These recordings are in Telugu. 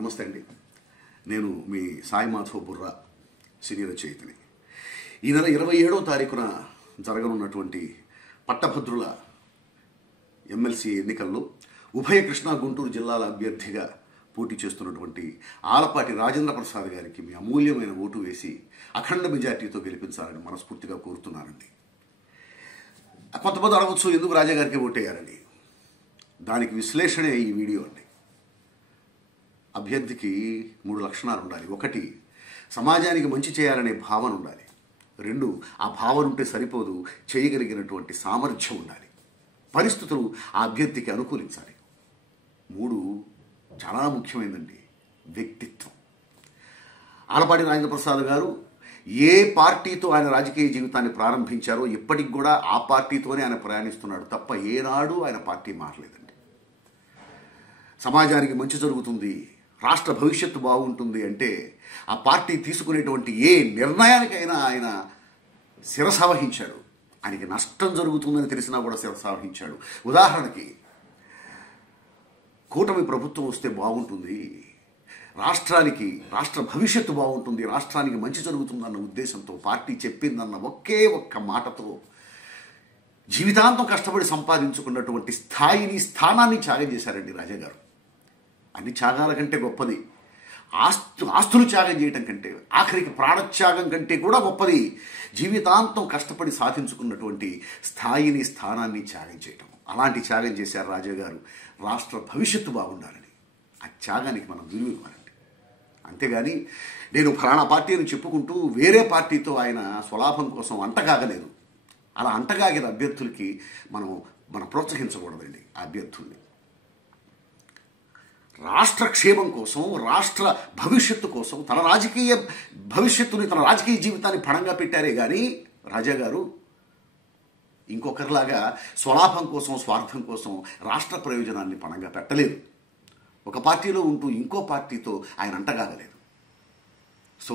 నమస్తే అండి. నేను మీ సాయి మాధవ్ బుర్రా సీనియర్ రచయితని. ఈ నెల 27వ తారీఖున జరగనున్నటువంటి పట్టభద్రుల ఎమ్మెల్సీ ఎన్నికల్లో ఉభయ కృష్ణా గుంటూరు జిల్లాల అభ్యర్థిగా పోటీ చేస్తున్నటువంటి ఆలపాటి రాజేంద్ర ప్రసాద్ గారికి మీ అమూల్యమైన ఓటు వేసి అఖండ మెజార్టీతో గెలిపించాలని మనస్ఫూర్తిగా కోరుతున్నానండి. కొంతమంది అడగవచ్చు, ఎందుకు రాజా గారికి ఓటేయాలని? దానికి విశ్లేషణే ఈ వీడియో అండి. అభ్యర్థికి 3 లక్షణాలు ఉండాలి. 1, సమాజానికి మంచి చేయాలనే భావన ఉండాలి. 2, ఆ భావన ఉంటే సరిపోదు, చేయగలిగినటువంటి సామర్థ్యం ఉండాలి. పరిస్థితులు ఆ అభ్యర్థికి అనుకూలించాలి. 3, చాలా ముఖ్యమైనదండి, వ్యక్తిత్వం. ఆలపాటి రాజేంద్ర ప్రసాద్ గారు ఏ పార్టీతో ఆయన రాజకీయ జీవితాన్ని ప్రారంభించారో ఇప్పటికి కూడా ఆ పార్టీతోనే ఆయన ప్రయాణిస్తున్నాడు తప్ప ఏనాడు ఆయన పార్టీ మారలేదండి. సమాజానికి మంచి జరుగుతుంది, రాష్ట్ర భవిష్యత్తు బాగుంటుంది అంటే ఆ పార్టీ తీసుకునేటువంటి ఏ నిర్ణయానికైనా ఆయన శిరసావహించాడు. ఆయనకి నష్టం జరుగుతుందని తెలిసినా కూడా శిరసావహించాడు. ఉదాహరణకి, కూటమి ప్రభుత్వం వస్తే బాగుంటుంది, రాష్ట్ర భవిష్యత్తు బాగుంటుంది, రాష్ట్రానికి మంచి జరుగుతుందన్న ఉద్దేశంతో పార్టీ చెప్పిందన్న ఒకే ఒక్క మాటతో జీవితాంతం కష్టపడి సంపాదించుకున్నటువంటి స్థానాన్ని త్యాగం చేశారండి రాజా గారు. అన్ని త్యాగాల కంటే గొప్పది ఆస్తులు త్యాగం చేయటం కంటే, ఆఖరికి ప్రాణత్యాగం కంటే కూడా గొప్పది జీవితాంతం కష్టపడి సాధించుకున్నటువంటి స్థానాన్ని త్యాగం చేయటం. అలాంటి త్యాగం చేశారు రాజా గారు, రాష్ట్ర భవిష్యత్తు బాగుండాలని. ఆ త్యాగానికి మనం విలువ ఇవ్వాలండి. అంతేగాని నేను ఫలానా పార్టీ అని చెప్పుకుంటూ వేరే పార్టీతో ఆయన స్వలాభం కోసం అంటకాగలేదు. అలా అంటగాగిన అభ్యర్థులకి మనం ప్రోత్సహించకూడదండి. ఆ అభ్యర్థుల్ని రాష్ట్ర క్షేమం కోసం, రాష్ట్ర భవిష్యత్తు కోసం తన రాజకీయ భవిష్యత్తుని, తన రాజకీయ జీవితాన్ని పణంగా పెట్టారే కానీ రాజా గారు ఇంకొకరిలాగా స్వలాభం కోసం, స్వార్థం కోసం రాష్ట్ర ప్రయోజనాన్ని పణంగా పెట్టలేదు. ఒక పార్టీలో ఉంటూ ఇంకో పార్టీతో ఆయన అంటగాగలేదు. సో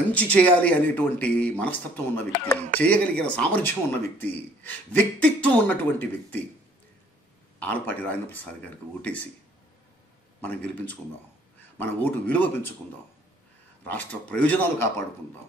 మంచి చేయాలి అనేటువంటి మనస్తత్వం ఉన్న వ్యక్తి, చేయగలిగిన సామర్థ్యం ఉన్న వ్యక్తి, వ్యక్తిత్వం ఉన్నటువంటి వ్యక్తి ఆలపాటి రాజేంద్ర ప్రసాద్ గారికి ఓటేసి మనం గెలిపించుకుందాం. మన ఓటు విలువ పెంచుకుందాం, రాష్ట్ర ప్రయోజనాలు కాపాడుకుందాం.